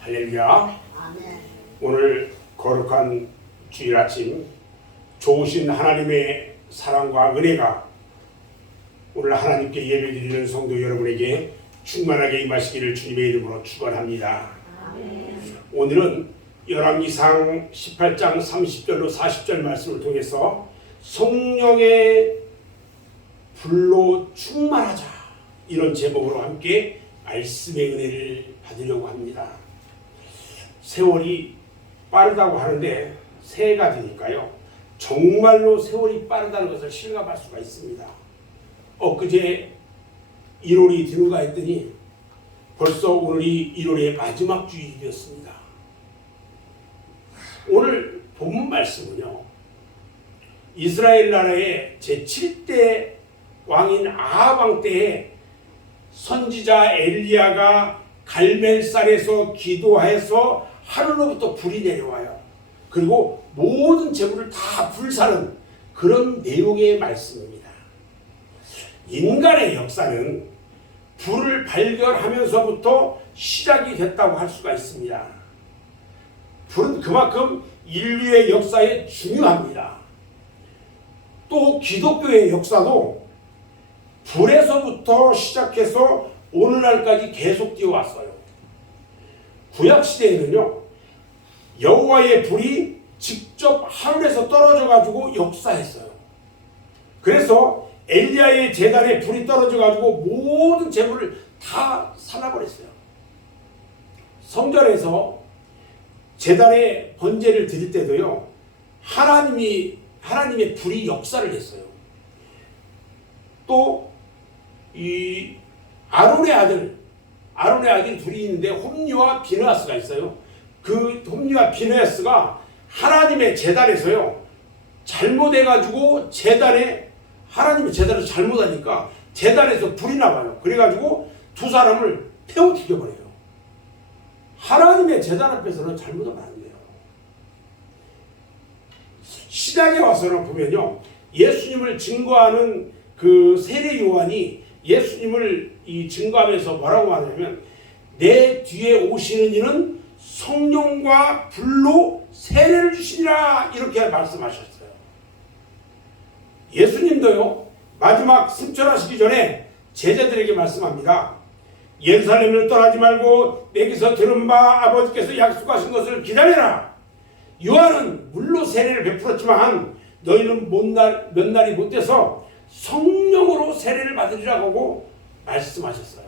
할렐루야. 아멘. 오늘 거룩한 주일 아침 좋으신 하나님의 사랑과 은혜가 오늘 하나님께 예배드리는 성도 여러분에게 충만하게 임하시기를 주님의 이름으로 축원합니다. 아멘. 오늘은 열왕기상 18장 30절로 40절 말씀을 통해서 성령의 불로 충만하자, 이런 제목으로 함께 말씀의 은혜를 받으려고 합니다. 세월이 빠르다고 하는데 새해가 되니까요, 정말로 세월이 빠르다는 것을 실감할 수가 있습니다. 엊그제 1월이 되는가 했더니 벌써 오늘이 1월의 마지막 주일이었습니다. 오늘 본문 말씀은요, 이스라엘 나라의 제7대 왕인 아합 왕 때에 선지자 엘리야가 갈멜산에서 기도해서 하늘로부터 불이 내려와요. 그리고 모든 재물을 다 불사는 그런 내용의 말씀입니다. 인간의 역사는 불을 발견하면서부터 시작이 됐다고 할 수가 있습니다. 불은 그만큼 인류의 역사에 중요합니다. 또 기독교의 역사도 불에서부터 시작해서 오늘날까지 계속되어 왔어요. 구약시대에는요, 여호와의 불이 직접 하늘에서 떨어져 가지고 역사했어요. 그래서 엘리야의 제단에 불이 떨어져 가지고 모든 재물을 다 살라버렸어요. 성전에서 제단에 번제를 드릴 때도요, 하나님의 불이 역사를 했어요. 또 이 아론의 아들이 둘이 있는데 홈리와 비느하스가 있어요. 그 홈리와 비느하스가 하나님의 제단에서요, 잘못해가지고 하나님의 제단에서 잘못하니까 제단에서 불이 나와요. 그래가지고 두 사람을 태워 죽여버려요. 하나님의 제단 앞에서는 잘못하면 안 돼요. 시작에 와서는 보면요, 예수님을 증거하는 그 세례 요한이 예수님을 증거하면서 뭐라고 하냐면, 내 뒤에 오시는 이는 성령과 불로 세례를 주시리라, 이렇게 말씀하셨어요. 예수님도요, 마지막 승천하시기 전에 제자들에게 말씀합니다. 예루살렘을 떠나지 말고 내게서 들은 바 아버지께서 약속하신 것을 기다려라. 요한은 물로 세례를 베풀었지만 너희는 몇 날이 못 돼서 성령으로 세례를 받으리라고 하고 말씀하셨어요.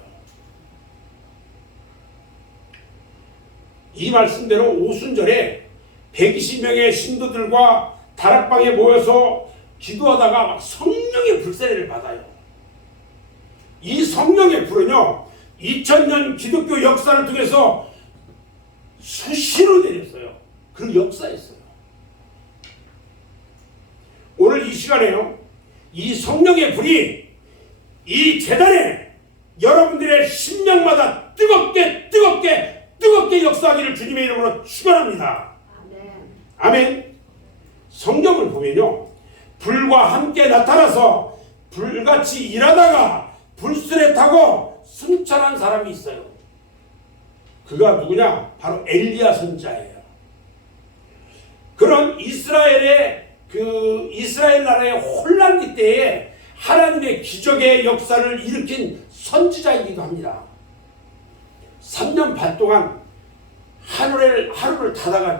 이 말씀대로 오순절에 120명의 신도들과 다락방에 모여서 기도하다가 막 성령의 불세례를 받아요. 이 성령의 불은요, 2000년 기독교 역사를 통해서 수시로 내렸어요. 그 역사였어요. 오늘 이 시간에요, 이 성령의 불이 이 제단에 여러분들의 심령마다 뜨겁게 역사하기를 주님의 이름으로 축원합니다. 아멘. 성경을 보면요, 불과 함께 나타나서 불같이 일하다가 불술에 타고 승천한 사람이 있어요. 그가 누구냐? 바로 엘리야 선지자예요. 그런 이스라엘 나라의 혼란기 때에 하나님의 기적의 역사를 일으킨 선지자이기도 합니다. 3년 반 동안 하루를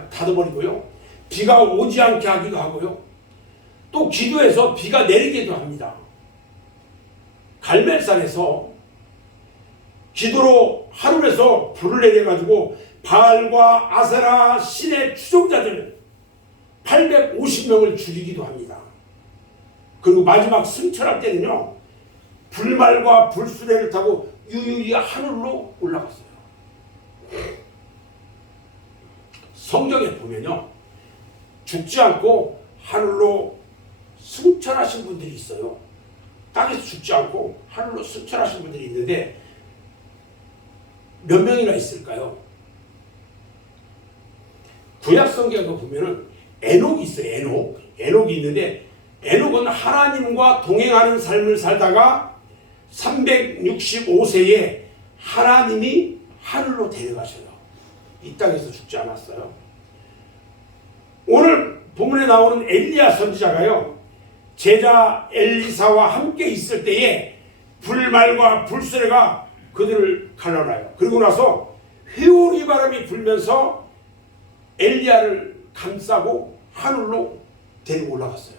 닫아버리고요, 비가 오지 않게 하기도 하고요, 또 기도해서 비가 내리기도 합니다. 갈멜산에서 기도로 하늘에서 불을 내려가지고 바알과 아세라 신의 추종자들 850명을 죽이기도 합니다. 그리고 마지막 승천할 때는요, 불말과 불수레를 타고 유유히 하늘로 올라갔어요. 성경에 보면요, 죽지 않고 하늘로 승천하신 분들이 있어요. 땅에서 죽지 않고 하늘로 승천하신 분들이 있는데 몇 명이나 있을까요? 구약 성경에 보면은 에녹이 있어요. 에녹이 있는데, 에녹은 하나님과 동행하는 삶을 살다가 365세에 하나님이 하늘로 데려가셔요. 이 땅에서 죽지 않았어요. 오늘 본문에 나오는 엘리야 선지자가요, 제자 엘리사와 함께 있을 때에 불말과 불수레가 그들을 갈라놔요. 그리고 나서 회오리 바람이 불면서 엘리야를 감싸고 하늘로 데리고 올라갔어요.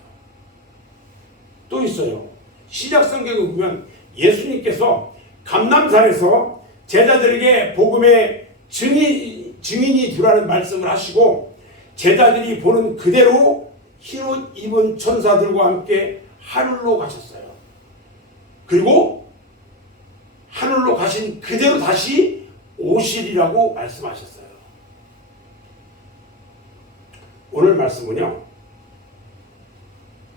또 있어요. 신약성경에 보면 예수님께서 감람산에서 제자들에게 복음의 증인이 되라는 말씀을 하시고 제자들이 보는 그대로 흰옷 입은 천사들과 함께 하늘로 가셨어요. 그리고 하늘로 가신 그대로 다시 오시리라고 말씀하셨어요. 오늘 말씀은요,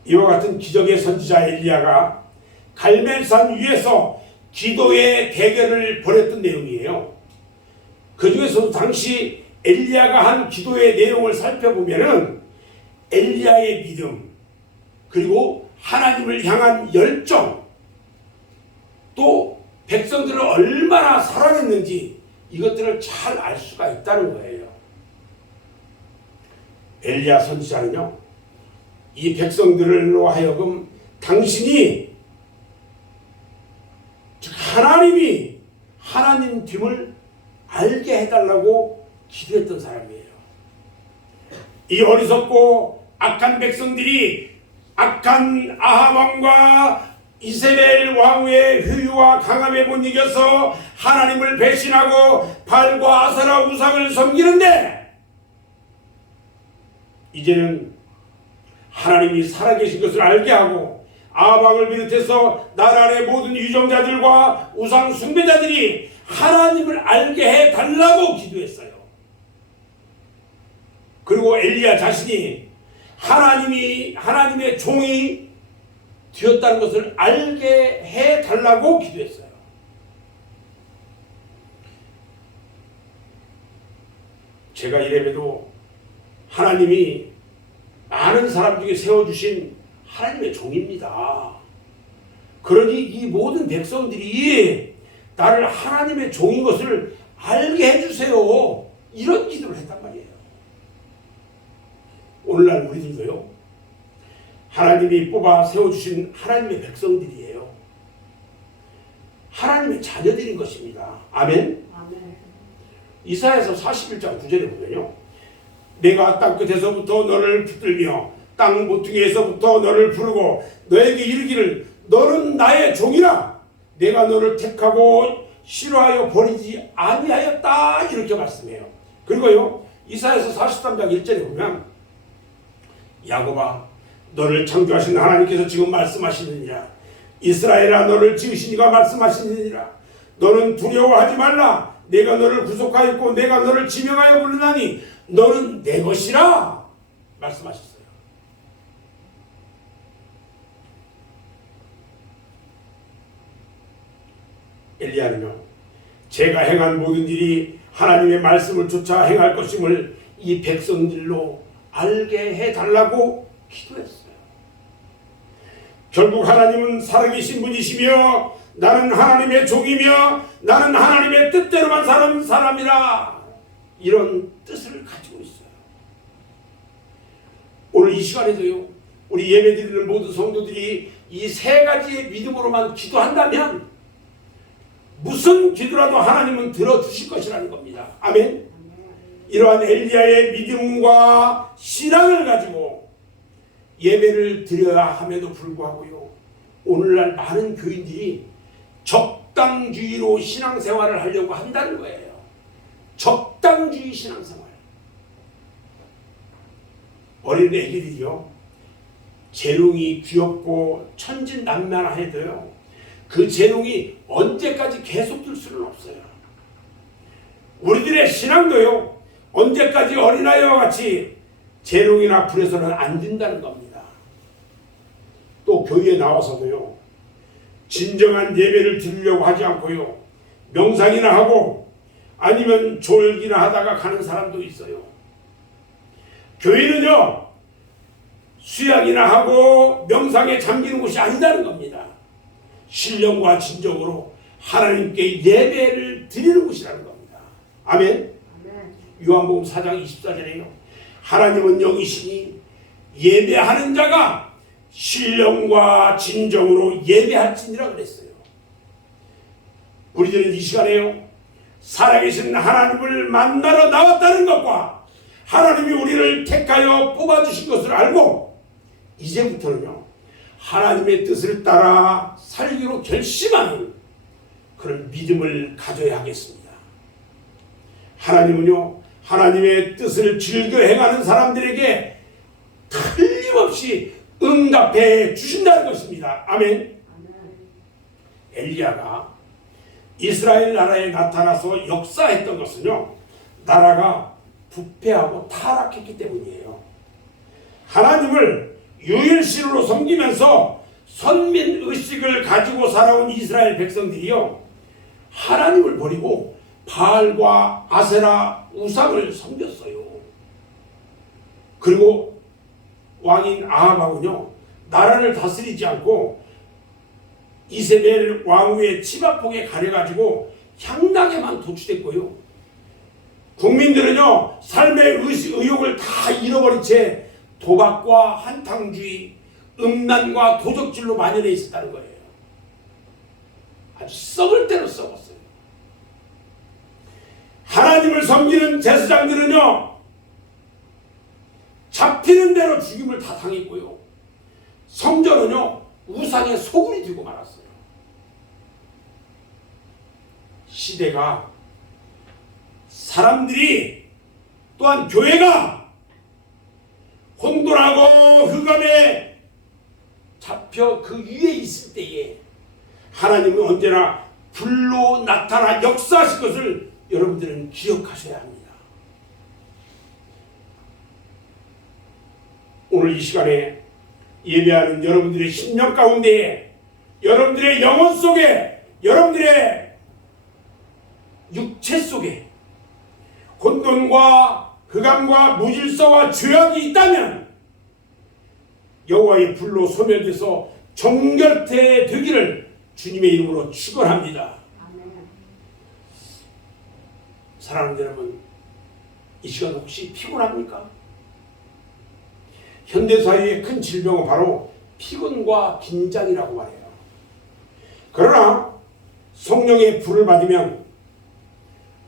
이와 같은 기적의 선지자 엘리야가 갈멜산 위에서 기도의 대결을 벌였던 내용이에요. 그 중에서도 당시 엘리야가 한 기도의 내용을 살펴보면은 엘리야의 믿음, 그리고 하나님을 향한 열정, 또 백성들을 얼마나 사랑했는지 이것들을 잘 알 수가 있다는 거예요. 엘리야 선지자는요, 이 백성들로 하여금 당신이, 즉 하나님이 하나님 됨을 알게 해달라고 기도했던 사람이에요. 이 어리석고 악한 백성들이 악한 아합 왕과 이세벨 왕후의 효유와 강함에 못 이겨서 하나님을 배신하고 발과 아세라 우상을 섬기는데, 이제는 하나님이 살아계신 것을 알게 하고 아합 왕을 비롯해서 나라의 모든 유정자들과 우상 숭배자들이 하나님을 알게 해달라고 기도했어요. 그리고 엘리야 자신이 하나님의 종이 되었다는 것을 알게 해달라고 기도했어요. 제가 이래봬도 하나님이 많은 사람 중에 세워주신 하나님의 종입니다. 그러니 이 모든 백성들이 나를 하나님의 종인 것을 알게 해주세요. 이런 기도를 했단 말이에요. 오늘날 우리들도요, 하나님이 뽑아 세워주신 하나님의 백성들이에요. 하나님의 자녀들인 것입니다. 아멘? 아멘. 이사야서 41장 9절에 보면요, 내가 땅끝에서부터 너를 붙들며 땅 모퉁이에서부터 너를 부르고 너에게 이르기를 너는 나의 종이라 내가 너를 택하고 싫어하여 버리지 아니하였다, 이렇게 말씀해요. 그리고요, 이사야서 43장 1절에 보면 야곱아 너를 창조하신 하나님께서 지금 말씀하시느니라, 이스라엘아 너를 지으신 이가 말씀하시느니라, 너는 두려워하지 말라, 내가 너를 구속하였고 내가 너를 지명하여 부르나니 너는 내 것이라 말씀하셨어요. 엘리야는요, 제가 행한 모든 일이 하나님의 말씀을 쫓아 행할 것임을 이 백성들로 알게 해달라고 기도했어요. 결국 하나님은 살아계신 분이시며 나는 하나님의 종이며 나는 하나님의 뜻대로만 사는 사람이라, 이런 뜻을 가지고 있어요. 오늘 이 시간에도요, 우리 예배드리는 모든 성도들이 이 세 가지의 믿음으로만 기도한다면 무슨 기도라도 하나님은 들어주실 것이라는 겁니다. 아멘. 이러한 엘리야의 믿음과 신앙을 가지고 예배를 드려야 함에도 불구하고요, 오늘날 많은 교인들이 적당주의로 신앙생활을 하려고 한다는 거예요. 적당주의 신앙생활. 어린 애기들이요, 재롱이 귀엽고 천진난만해도요, 그 재롱이 언제까지 계속될 수는 없어요. 우리들의 신앙도요, 언제까지 어린아이와 같이 재롱이나 불에서는 안 된다는 겁니다. 또 교회에 나와서도요, 진정한 예배를 드리려고 하지 않고요, 명상이나 하고 아니면 졸기나 하다가 가는 사람도 있어요. 교회는요, 수양이나 하고 명상에 잠기는 곳이 아니다는 겁니다. 신령과 진정으로 하나님께 예배를 드리는 곳이라는 겁니다. 아멘. 요한복음 4장 24절에요. 하나님은 영이시니 예배하는 자가 신령과 진정으로 예배할지니라 그랬어요. 우리들은 이 시간에요, 살아계신 하나님을 만나러 나왔다는 것과 하나님이 우리를 택하여 뽑아주신 것을 알고 이제부터는요, 하나님의 뜻을 따라 살기로 결심하는 그런 믿음을 가져야 하겠습니다. 하나님은요, 하나님의 뜻을 즐겨 행하는 사람들에게 틀림없이 응답해 주신다는 것입니다. 아멘. 엘리야가 이스라엘 나라에 나타나서 역사했던 것은요, 나라가 부패하고 타락했기 때문이에요. 하나님을 유일신으로 섬기면서 선민의식을 가지고 살아온 이스라엘 백성들이요, 하나님을 버리고 바알과 아세라 우상을 섬겼어요. 그리고 왕인 아합하고는요, 나라를 다스리지 않고 이세벨 왕후의 치마폭에 가려가지고 향락에만 도취됐고요, 국민들은요, 삶의 의욕을 다 잃어버린 채 도박과 한탕주의, 음란과 도적질로 만연해 있었다는 거예요. 아주 썩을 대로 썩었어요. 하나님을 섬기는 제사장들은요, 잡히는 대로 죽임을 다 당했고요, 성전은요, 우상의 소굴이 되고 말았어요. 시대가, 사람들이, 또한 교회가 혼돈하고 흑암에 잡혀 그 위에 있을 때에 하나님은 언제나 불로 나타나 역사하실 것을 여러분들은 기억하셔야 합니다. 오늘 이 시간에 예배하는 여러분들의 심령 가운데에, 여러분들의 영혼 속에, 여러분들의 육체 속에 혼돈과 흑암과 무질서와 죄악이 있다면 여호와의 불로 소멸돼서 정결케 되기를 주님의 이름으로 축원합니다. 사랑하는 여러분, 이 시간 혹시 피곤합니까? 현대사회의 큰 질병은 바로 피곤과 긴장이라고 말해요. 그러나 성령의 불을 받으면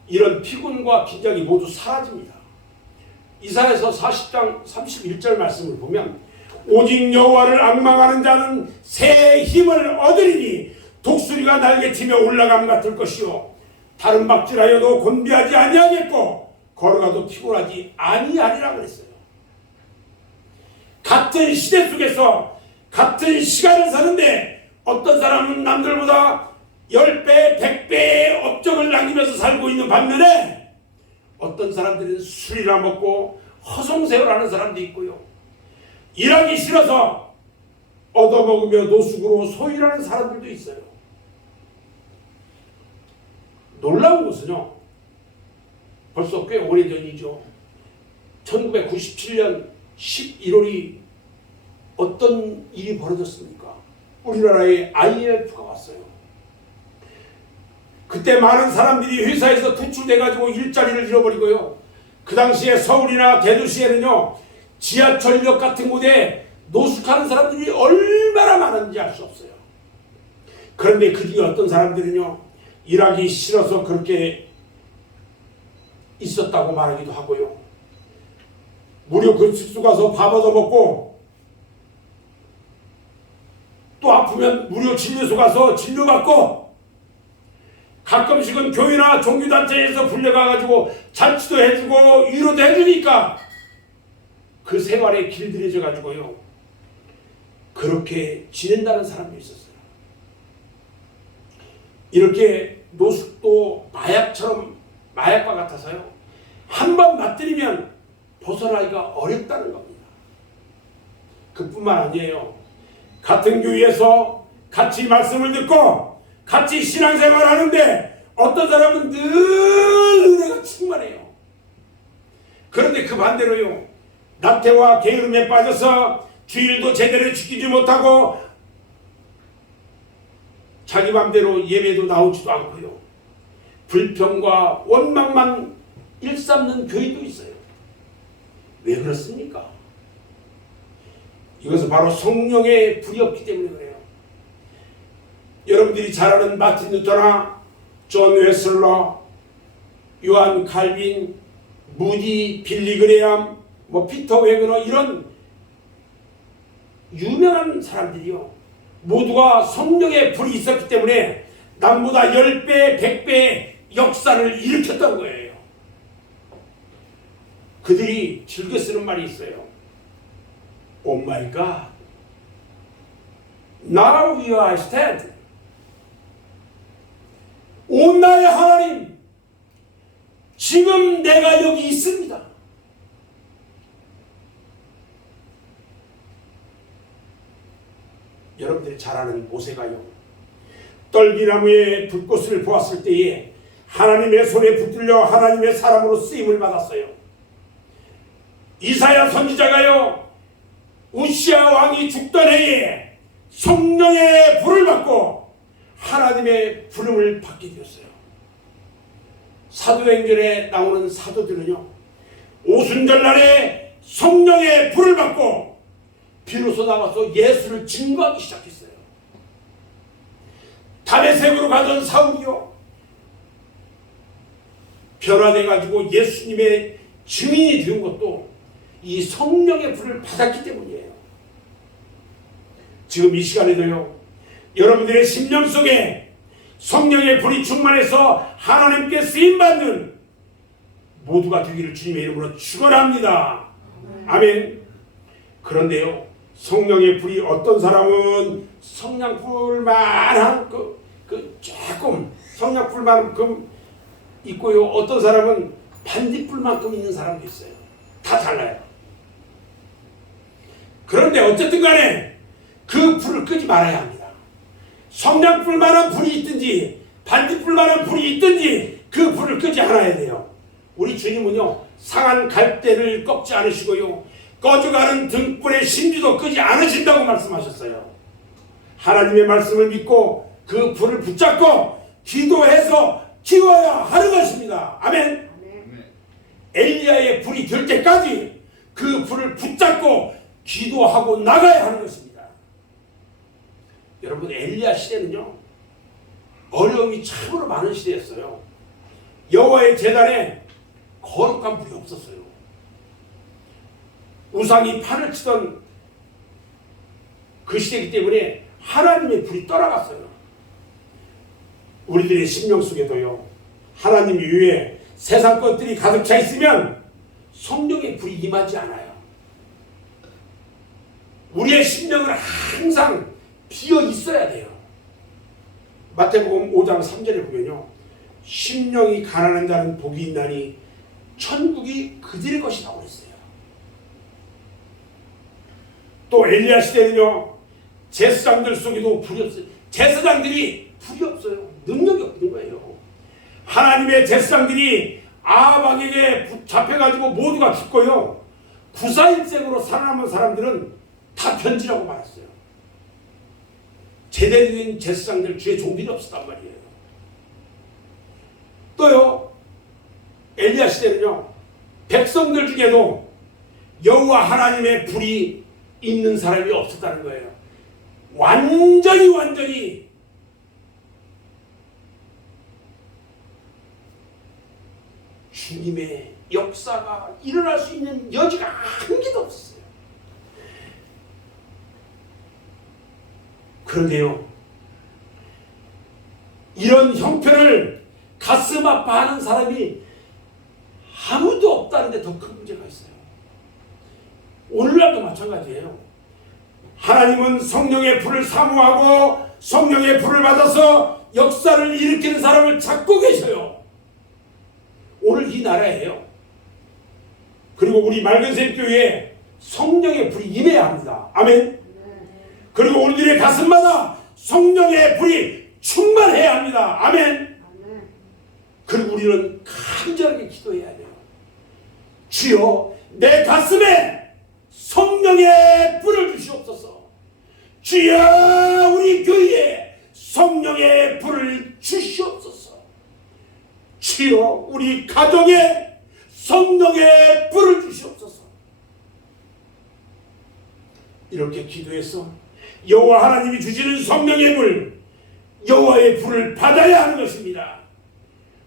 이런 피곤과 긴장이 모두 사라집니다. 이사야서 40장 31절 말씀을 보면, 오직 여호와를 앙망하는 자는 새 힘을 얻으리니 독수리가 날개치며 올라감 같을 것이요, 다른 박질하여도 곤비하지 아니하겠고 걸어가도 피곤하지 아니하리라 그랬어요. 같은 시대 속에서 같은 시간을 사는데 어떤 사람은 남들보다 10배, 100배의 업적을 남기면서 살고 있는 반면에 어떤 사람들은 술이나 먹고 허송세월하는 사람도 있고요, 일하기 싫어서 얻어먹으며 노숙으로 소일하는 사람들도 있어요. 놀라운 것은요, 벌써 꽤 오래전이죠. 1997년 11월이 어떤 일이 벌어졌습니까? 우리나라에 IMF가 왔어요. 그때 많은 사람들이 회사에서 퇴출돼가지고 일자리를 잃어버리고요, 그 당시에 서울이나 대도시에는요, 지하철역 같은 곳에 노숙하는 사람들이 얼마나 많은지 알 수 없어요. 그런데 그 중에 어떤 사람들은요, 일하기 싫어서 그렇게 있었다고 말하기도 하고요, 무료 급식소 가서 밥 얻어먹고, 또 아프면 무료 진료소 가서 진료받고, 가끔씩은 교회나 종교단체에서 불려가가지고 잔치도 해주고 위로도 해주니까 그 생활에 길들여져가지고요, 그렇게 지낸다는 사람도 있었어요. 이렇게 노숙도 마약처럼, 마약과 같아서요, 한번 맞들이면 벗어나기가 어렵다는 겁니다. 그뿐만 아니에요. 같은 교회에서 같이 말씀을 듣고 같이 신앙생활 하는데 어떤 사람은 늘 은혜가 충만해요. 그런데 그 반대로요, 나태와 게으름에 빠져서 주일도 제대로 지키지 못하고 자기 맘대로 예배도 나오지도 않고요, 불평과 원망만 일삼는 교회도 있어요. 왜 그렇습니까? 이것은 바로 성령의 불이 없기 때문에 그래요. 여러분들이 잘 아는 마틴 루터나 존 웨슬러, 요한 칼빈, 무디, 빌리 그레암, 피터 웨그너 이런 유명한 사람들이요. 모두가 성령의 불이 있었기 때문에 남보다 10배, 100배의 역사를 일으켰던 거예요. 그들이 즐겨 쓰는 말이 있어요. Oh my God, now we are stand. 오 나의 하나님, 지금 내가 여기 있습니다. 여러분들이 잘 아는 모세가요, 떨기나무의 불꽃을 보았을 때에 하나님의 손에 붙들려 하나님의 사람으로 쓰임을 받았어요. 이사야 선지자가요, 우시아 왕이 죽던 해에 성령의 불을 받고 하나님의 부름을 받게 되었어요. 사도행전에 나오는 사도들은요, 오순절날에 성령의 불을 받고 비로소 나와서 예수를 증거하기 시작했어요. 다메섹으로 가던 사울이요, 변화돼가지고 예수님의 증인이 된 것도 이 성령의 불을 받았기 때문이에요. 지금 이 시간에도요, 여러분들의 심령 속에 성령의 불이 충만해서 하나님께 쓰임받는 모두가 되기를 주님의 이름으로 축원합니다. 아멘. 그런데요, 성령의 불이 어떤 사람은 성냥불만 조금 성냥불만큼 있고요, 어떤 사람은 반딧불만큼 있는 사람도 있어요. 다 달라요. 그런데 어쨌든 간에 그 불을 끄지 말아야 합니다. 성냥불만한 불이 있든지 반딧불만한 불이 있든지 그 불을 끄지 않아야 돼요. 우리 주님은요, 상한 갈대를 꺾지 않으시고요, 꺼져가는 등불의 심지도 끄지 않으신다고 말씀하셨어요. 하나님의 말씀을 믿고 그 불을 붙잡고 기도해서 키워야 하는 것입니다. 아멘. 엘리야의 불이 될 때까지 그 불을 붙잡고 기도하고 나가야 하는 것입니다. 여러분, 엘리야 시대는요, 어려움이 참으로 많은 시대였어요. 여호와의 제단에 거룩한 불이 없었어요. 우상이 판을 치던 그 시대이기 때문에 하나님의 불이 떠나갔어요. 우리들의 심령 속에도요, 하나님 위에 세상 것들이 가득 차 있으면 성령의 불이 임하지 않아요. 우리의 심령은 항상 비어 있어야 돼요. 마태복음 5장 3절에 보면요, 심령이 가난한 자는 복이 있나니 천국이 그들의 것이라고 했어요. 또 엘리야 시대는요, 제사장들 속에도 불이 없어요. 제사장들이 불이 없어요. 능력이 없는 거예요. 하나님의 제사장들이 아합에게 잡혀가지고 모두가 죽고요, 구사일생으로 살아남은 사람들은 다 변질하고 말았어요. 제대로 된 제사장들 주의 종들이 없었단 말이에요. 또요, 엘리야 시대는요, 백성들 중에도 여호와 하나님의 불이 있는 사람이 없었다는 거예요. 완전히 주님의 역사가 일어날 수 있는 여지가 한 개도 없었어요. 그런데요, 이런 형편을 가슴 아파하는 사람이 아무도 없다는데 더 큰 문제가 있어요. 오늘날도 마찬가지예요. 하나님은 성령의 불을 사모하고 성령의 불을 받아서 역사를 일으키는 사람을 찾고 계셔요. 오늘 이 나라예요. 그리고 우리 맑은샘 교회에 성령의 불이 임해야 합니다. 아멘. 그리고 우리들의 가슴마다 성령의 불이 충만해야 합니다. 아멘. 그리고 우리는 간절하게 기도해야 돼요. 주여, 내 가슴에 성령의 불을 주시옵소서. 주여, 우리 교회에 성령의 불을 주시옵소서. 주여, 우리 가정에 성령의 불을 주시옵소서. 이렇게 기도해서 여호와 하나님이 주시는 성령의 불, 여호와의 불을 받아야 하는 것입니다.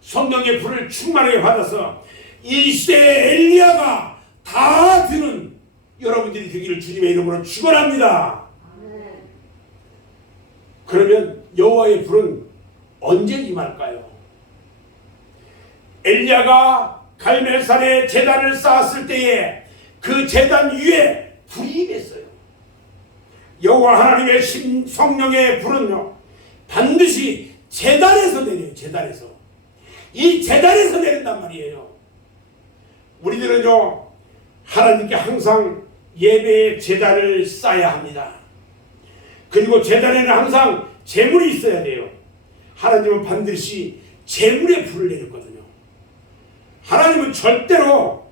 성령의 불을 충만하게 받아서 이 시대의 엘리야가 다 되는 여러분들이 되기를 주님의 이름으로 축원합니다. 그러면 여호와의 불은 언제 임할까요? 엘리야가 갈멜산에 제단을 쌓았을 때에 그 제단 위에 불이 임했어요. 여호와 하나님의 성령의 불은요 반드시 제단에서 내려요. 제단에서. 이 제단에서 내린단 말이에요. 우리들은요 하나님께 항상 예배의 제단을 쌓아야 합니다. 그리고 제단에는 항상 제물이 있어야 돼요. 하나님은 반드시 제물의 불을 내렸거든요. 하나님은 절대로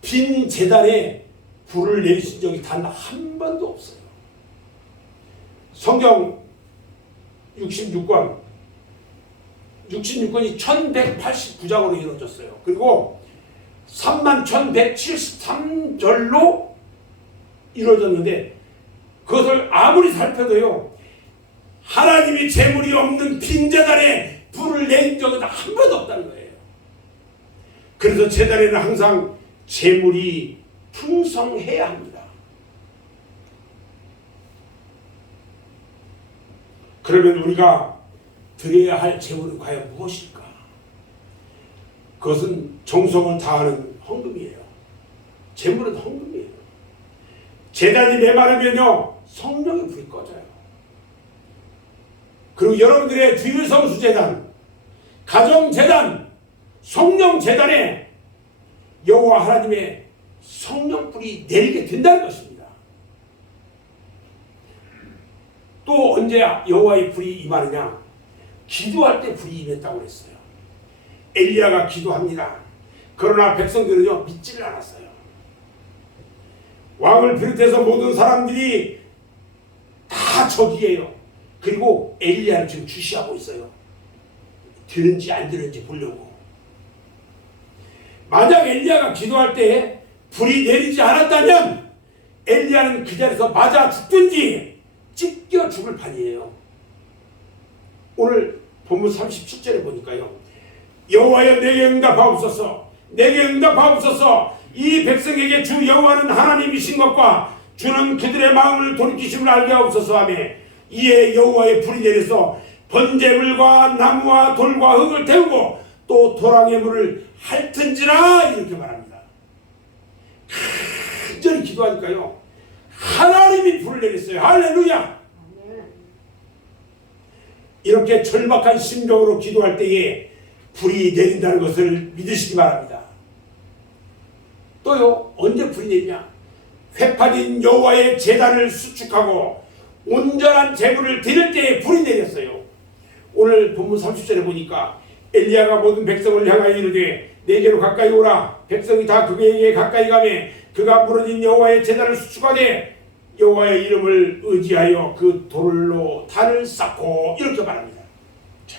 빈 제단에 불을 내리신 적이 단 한 번도 없어요. 성경 66권이 1189장으로 이루어졌어요. 그리고 31,173절로 이루어졌는데 그것을 아무리 살펴도요 하나님이 제물이 없는 빈 제단에 불을 낸 적은 한 번도 없다는 거예요. 그래서 제단에는 항상 제물이 풍성해야 합니다. 그러면 우리가 드려야 할 제물은 과연 무엇일까? 그것은 정성을 다하는 헌금이에요. 제물은 헌금이에요. 제단이 메마르면요 성령의 불이 꺼져요. 그리고 여러분들의 주일성수제단, 가정제단, 성령제단에 여호와 하나님의 성령불이 내리게 된다는 것입니다. 또 언제 여호와의 불이 임하느냐? 기도할 때 불이 임했다고 그랬어요. 엘리야가 기도합니다. 그러나 백성들은요 믿지를 않았어요. 왕을 비롯해서 모든 사람들이 다 적이에요. 그리고 엘리야를 지금 주시하고 있어요. 되는지 안 되는지 보려고. 만약 엘리야가 기도할 때 불이 내리지 않았다면 엘리야는 그 자리에서 맞아 죽든지 찢겨 죽을 판이에요. 오늘 본문 37절에 보니까요. 여호와여 내게 응답하옵소서. 내게 응답하옵소서. 이 백성에게 주 여호와는 하나님이신 것과 주는 그들의 마음을 돌이키심을 알게 하옵소서 하며 이에 여호와의 불이 내려서 번제물과 나무와 돌과 흙을 태우고 또 도랑의 물을 핥은지라 이렇게 말합니다. 간절히 기도하니까요 하나님이 불을 내렸어요. 할렐루야. 이렇게 절박한 심정으로 기도할 때에 불이 내린다는 것을 믿으시기 바랍니다. 또요 언제 불이 내리냐? 회판인 여호와의 제단을 수축하고 온전한 제물을 드릴 때에 불이 내렸어요. 오늘 본문 30절에 보니까 엘리야가 모든 백성을 향하여 이르되 내게로 가까이 오라. 백성이 다 그에게 가까이 가매 그가 무너진 여호와의 제단을 수축하되 여호와의 이름을 의지하여 그 돌로 단을 쌓고 이렇게 말합니다. 자,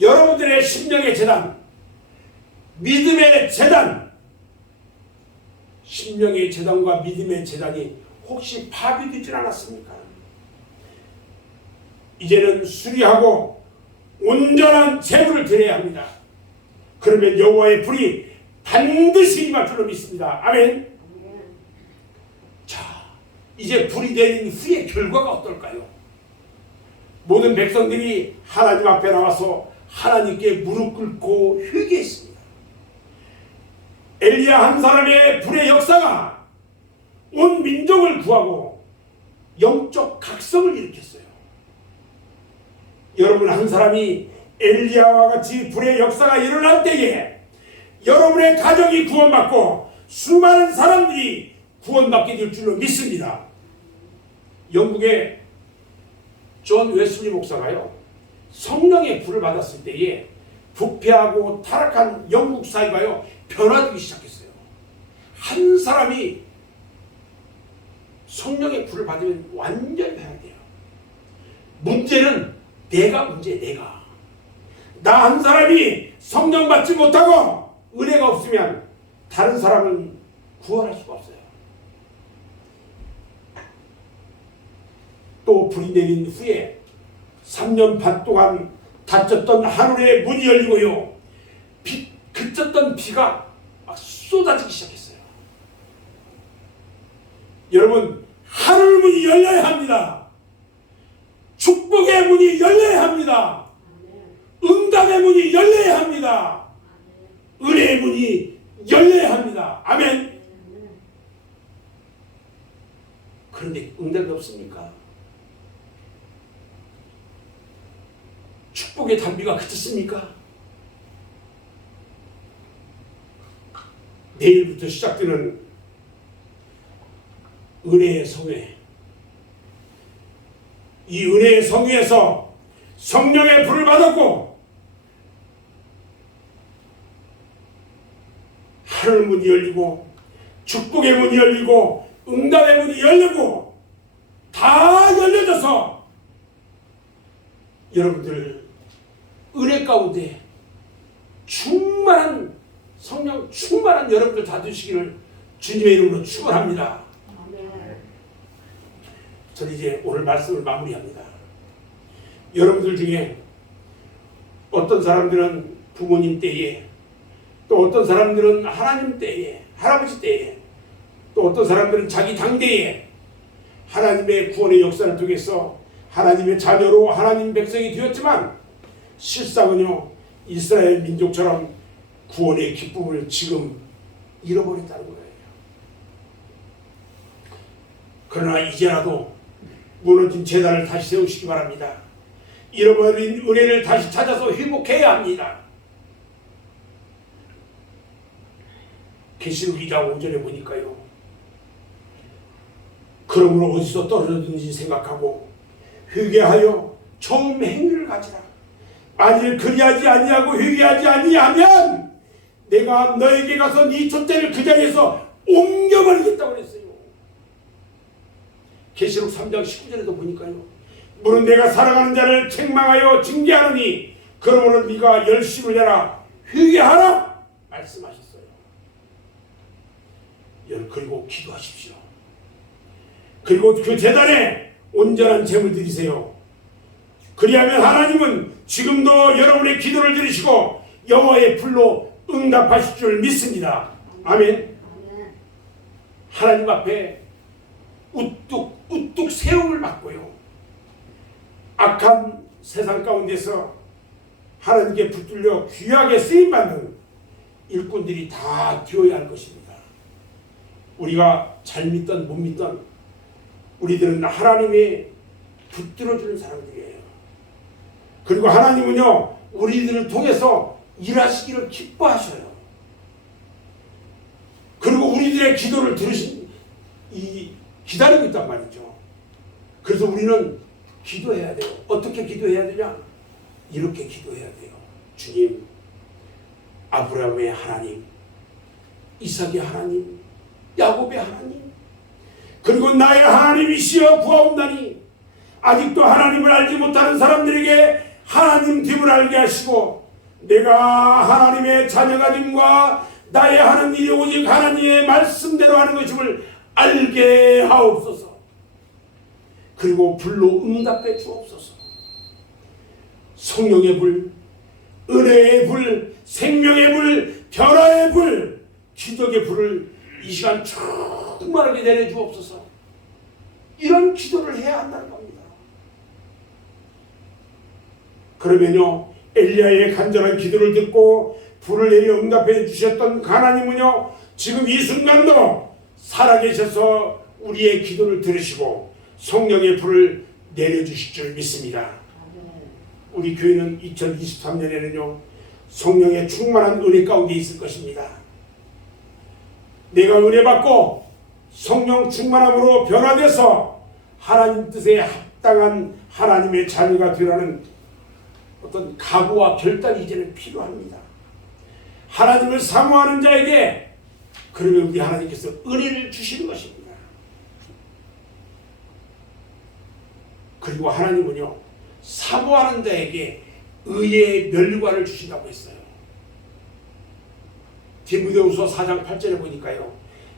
여러분들의 심령의 제단, 믿음의 제단, 심령의 제단과 믿음의 제단이 혹시 파괴되질 않았습니까? 이제는 수리하고 온전한 제물을 드려야 합니다. 그러면 여호와의 불이 반드시 임할 줄로 믿습니다. 아멘. 자, 이제 불이 내린 후의 결과가 어떨까요? 모든 백성들이 하나님 앞에 나와서 하나님께 무릎 꿇고 회개했습니다. 엘리야 한 사람의 불의 역사가 온 민족을 구하고 영적 각성을 일으켰어요. 여러분 한 사람이 엘리야와 같이 불의 역사가 일어날 때에 여러분의 가정이 구원받고 수많은 사람들이 구원받게 될 줄로 믿습니다. 영국의 존 웨슬리 목사가요 성령의 불을 받았을 때에 부패하고 타락한 영국 사회가요 변화되기 시작했어요. 한 사람이 성령의 불을 받으면 완전히 변화돼요. 문제는 내가 문제야. 내가 나 한 사람이 성령 받지 못하고 은혜가 없으면 다른 사람은 구원할 수가 없어요. 또 불이 내린 후에 3년 반 동안 닫혔던 하늘의 문이 열리고요. 그쳤던 비가 막 쏟아지기 시작했어요. 여러분, 하늘 문이 열려야 합니다. 축복의 문이 열려야 합니다. 응답의 문이 열려야 합니다. 은혜의 문이 열려야 합니다. 아멘. 그런데 응답이 없습니까? 축복의 단비가 그쳤습니까? 내일부터 시작되는 은혜의 성회, 이 은혜의 성회에서 성령의 불을 받았고 하늘 문이 열리고 축복의 문이 열리고 응답의 문이 열리고 다 열려져서 여러분들 은혜 가운데 충만한 성령 충만한 여러분들 다 되시기를 주님의 이름으로 축원합니다. 저는 이제 오늘 말씀을 마무리합니다. 여러분들 중에 어떤 사람들은 부모님 때에, 또 어떤 사람들은 하나님 때에, 할아버지 때에, 또 어떤 사람들은 자기 당대에 하나님의 구원의 역사를 통해서 하나님의 자녀로 하나님 백성이 되었지만 실상은요, 이스라엘 민족처럼 구원의 기쁨을 지금 잃어버렸다는 거예요. 그러나 이제라도 무너진 제단을 다시 세우시기 바랍니다. 잃어버린 은혜를 다시 찾아서 회복해야 합니다. 계시록 2장 5절에 보니까요, 그러므로 어디서 떨어졌는지 생각하고 회개하여 처음 행위를 가지라. 만일 그리하지 아니하고 회개하지 아니하면 내가 너에게 가서 네 촛대를 그 자리에서 옮겨버리겠다고 그랬어요. 계시록 3장 19절에도 보니까요, 물은 내가 사랑하는 자를 책망하여 징계하느니 그러므로 네가 열심을 내라 회개하라 말씀하셨어요. 여러분, 그리고 기도하십시오. 그리고 그 제단에 온전한 제물 드리세요. 그리하면 하나님은 지금도 여러분의 기도를 들으시고 영화의 불로 응답하실 줄 믿습니다. 아멘. 하나님 앞에 우뚝 세움을 받고요, 악한 세상 가운데서 하나님께 붙들려 귀하게 쓰임받는 일꾼들이 다 되어야 할 것입니다. 우리가 잘 믿던 못 믿던 우리들은 하나님이 붙들어주는 사람들이에요. 그리고 하나님은요, 우리들을 통해서 일하시기를 기뻐하셔요. 그리고 우리들의 기도를 기다리고 있단 말이죠. 그래서 우리는 기도해야 돼요. 어떻게 기도해야 되냐? 이렇게 기도해야 돼요. 주님, 아브라함의 하나님, 이삭의 하나님, 야곱의 하나님, 그리고 나의 하나님이시여 구하옵나니 아직도 하나님을 알지 못하는 사람들에게 하나님 됨을 알게 하시고 내가 하나님의 자녀가 됨과 나의 하는 일이 오직 하나님의 말씀대로 하는 것임을 알게 하옵소서. 그리고 불로 응답해 주옵소서. 성령의 불, 은혜의 불, 생명의 불, 변화의 불, 기적의 불을 이 시간 충만하게 내려주옵소서. 이런 기도를 해야 한다는 겁니다. 그러면요, 엘리야의 간절한 기도를 듣고 불을 내려 응답해 주셨던 하나님은요, 지금 이 순간도 살아계셔서 우리의 기도를 들으시고 성령의 불을 내려주실 줄 믿습니다. 우리 교회는 2023년에는요 성령의 충만한 은혜 가운데 있을 것입니다. 내가 은혜 받고 성령 충만함으로 변화돼서 하나님 뜻에 합당한 하나님의 자녀가 되라는 어떤 각오와 결단이 이제는 필요합니다. 하나님을 사모하는 자에게 그러면 우리 하나님께서 은혜를 주시는 것입니다. 그리고 하나님은요, 사모하는 자에게 의의 멸관을 주신다고 했어요. 디모데후서 4장 8절에 보니까요.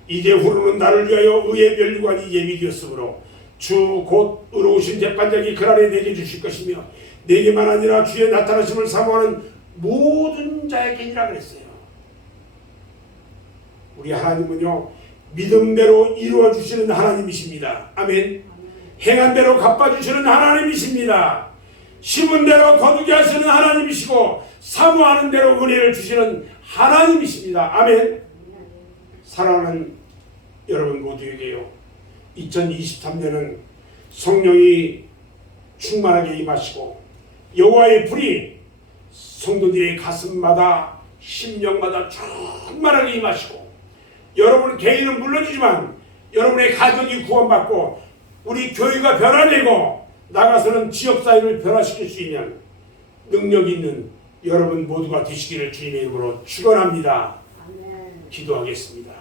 이제 후로는 나를 위하여 의의 면류관이 예비되었으므로 주 곧 의로우신 재판장이 그날에 내게 주실 것이며 내게만 아니라 주의 나타나심을 사모하는 모든 자에게니라 그랬어요. 우리 하나님은요 믿음대로 이루어 주시는 하나님이십니다. 아멘. 행한 대로 갚아주시는 하나님이십니다. 심은 대로 거두게 하시는 하나님이시고 사모하는 대로 은혜를 주시는 하나님이십니다. 아멘. 사랑하는 여러분 모두에게요 2023년은 성령이 충만하게 임하시고 여호와의 불이 성도들의 가슴마다 심령마다 충만하게 임하시고 여러분 개인은 물론이지만 여러분의 가정이 구원받고 우리 교회가 변화되고 나가서는 지역사회를 변화시킬 수 있는 능력 있는 여러분 모두가 되시기를 주님의 이름으로 축원합니다. 기도하겠습니다.